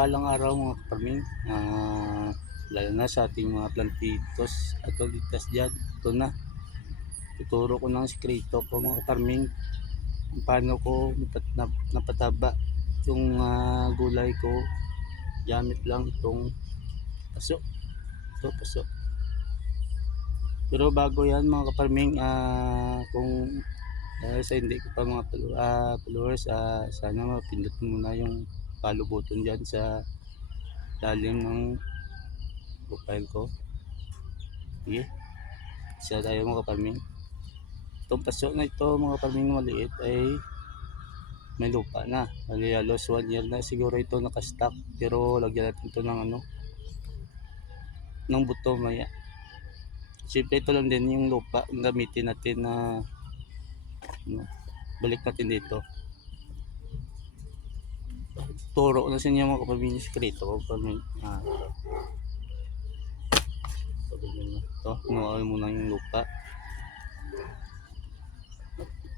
mapagpalang araw mga kaparming, lalo na sa ating mga plantitos at ulitas dyan. Ito na, tuturo ko ng sikreto ko mga kaparming, paano ko napataba yung gulay ko gamit lang itong paso. Ito paso. Pero bago yan mga kaparming, kung sa hindi ko pa mga followers, sana mapindot muna yung follow button dyan sa lalim ng profile ko. Sige, isa tayo mga kaparming. Itong paso na ito mga kaparming maliit ay may lupa na. Halos 1 year na siguro ito nakastock, pero lagyan natin ito ng ng buto maya. Siyempre ito lang din yung lupa ang gamitin natin na balik natin dito. Turo na sa inyo mga kaparming yung sikreto ko kaparming. Ito, kinuha muna yung lupa.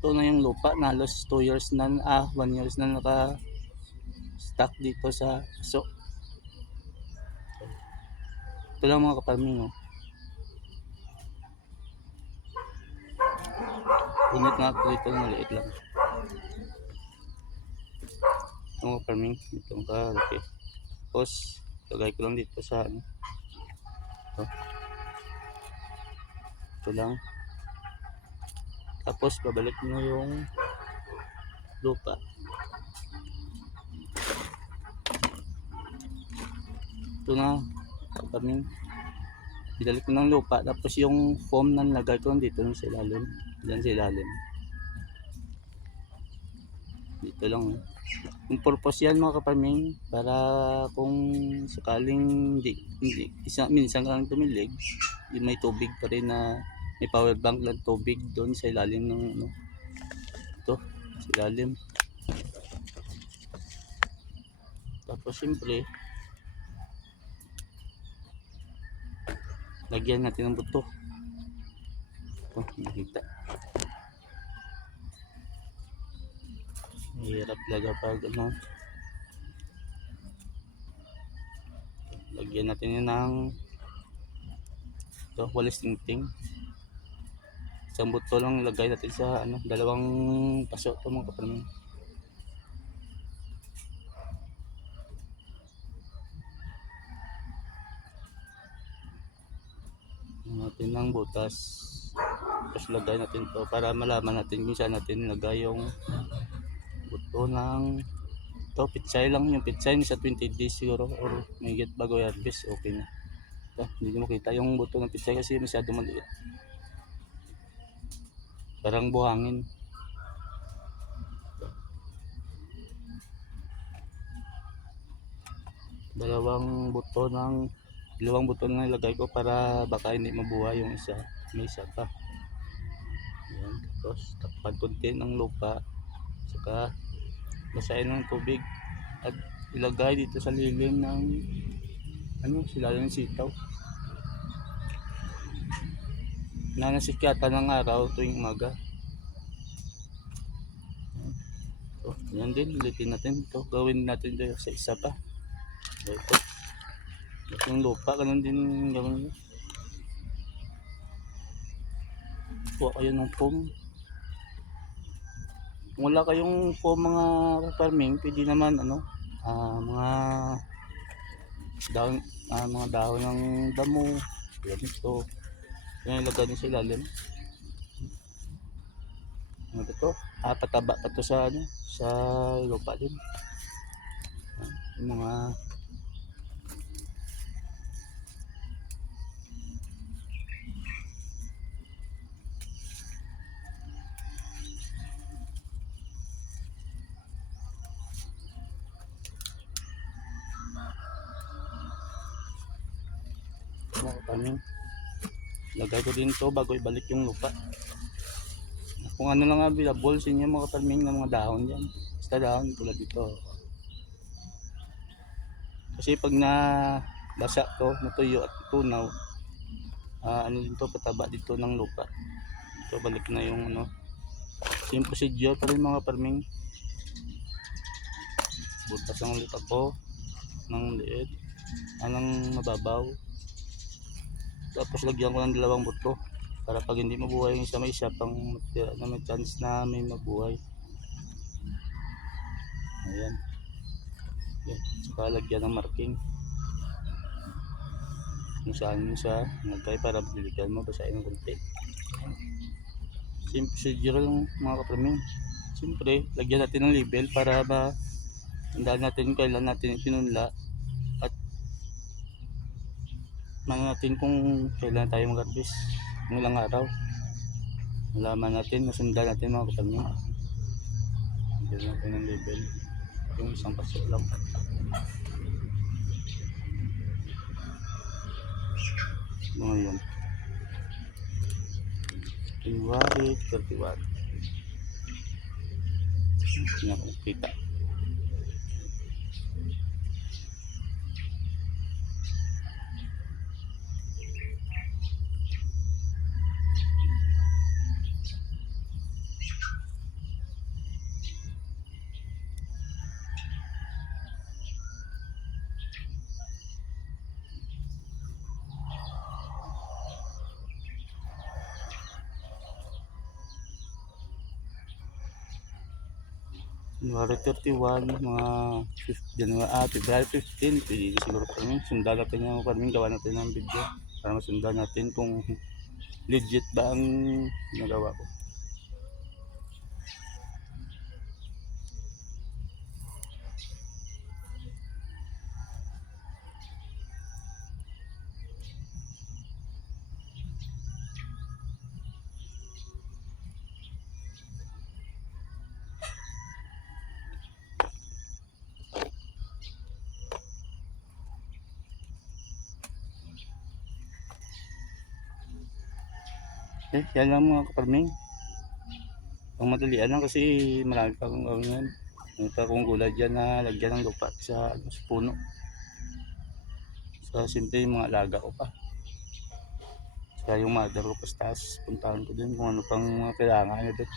Ito na yung lupa na halos 2 years na, 1 years na naka stock dito sa paso. Ito lang mga kaparming, oh. Unit nga ako dito, maliit lang. Ito mga kaparming, itong kalaki. Tapos lagay ko lang dito sa ito lang. Tapos babalik mo yung lupa. Ito na kaparming, binalik ko ng lupa. Tapos yung foam na nilagay ko dito sa ilalim, dyan sa ilalim. Dito lang. Yung purpose yan mga kaparming, para kung sakaling minsan lang tumilig, may tubig pa rin, na may power bank lang tubig doon sa ilalim ng ito sa ilalim. Tapos siyempre lagyan natin ng buto. Ito nakita, mahirap talaga pag lagyan natin yun ng ito, walis tingting. Isang buto lang lagay natin sa dalawang paso ito mga kaparming. Natin ng butas, tapos lagay natin to para malaman natin kung saan natin lagay yung buto ng ito. Pitsay lang yung pitsay sa 20 days siguro or mahigit bago i-harvest, okay na ito. Hindi mo makita yung buto ng pitsay kasi masyado maliit, parang buhangin. Dalawang buto na ilagay ko para baka hindi mabuhay yung isa, may isa pa. Ayan, tapos takpan konti ng lupa, saka basahin ng tubig at ilagay dito sa lilim ng silalim ng sitaw na nasikyatan ng araw tuwing umaga. So, yan din, ulitin natin ito, gawin natin dito sa isa pa. Ito yung lupa, ganun din gawin. Kuha kayo ng foam. Kung wala kayong foam mga farming, pwede naman mga dahon, mga dahon ng damo, ganito. Yan ilagay din sa ilalim. Ano ito? Pataba pa to sa sa lupa din. Yung mga kaparming, lagay ko din to bago ibalik yung lupa. Kung ano lang available sa inyo mga kaparming ng mga dahon dyan, basta dahon tulad dito. Kasi pag basa to, natuyo at tunaw, din to, pataba dito ng lupa. So balik na yung same procedure pa rin mga kaparming. Butas ang ulit ako ng maliit, anong mababaw. Tapos lagyan ko ng dalawang buto para pag hindi mabuhay yung isa, may isa pang matira na may chance na may mabuhay. Ayan. Yan. Saka lagyan ng marking kung saan mo siya nagkay para biligan mo, basahin ng konti. Simple procedure lang mga kaparming. Siyempre, lagyan natin ng label para tandaan natin kailan natin pinunla at natin kung kailan tayo mag-harvest, kung ilang araw. Malaman natin, masundan natin mga kaparming. Lagyan natin ng label, yung isang paso lang. Ngayon, January 31. Nakikita. January 31, mga February 15, pwede na siguro kami. Sundan natin yung kami, gawa natin ng video para masundan natin kung legit ba ang nagawa ko. Yan lang mga kaparming. Ang madalian lang kasi marami pa akong gawin yan. May pa akong gulay dyan na lagyan ng lupa sa puno. So simple yung mga alaga ko pa. Saka yung mother ko pa sa taas, puntahan ko din kung ano pang mga kailangan niya doon.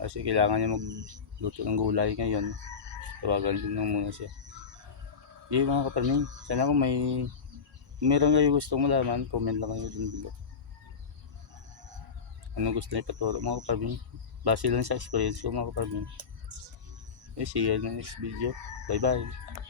Kasi kailangan niya magluto ng gulay ngayon. Tawagan din lang muna siya. Yung mga kaparming, sana kung meron kayo gustong malaman, comment lang kayo dun below. Anong gusto niyo ipaturo mga kaparming? Base lang sa experience ko mga kaparming. See you in the next video. Bye bye.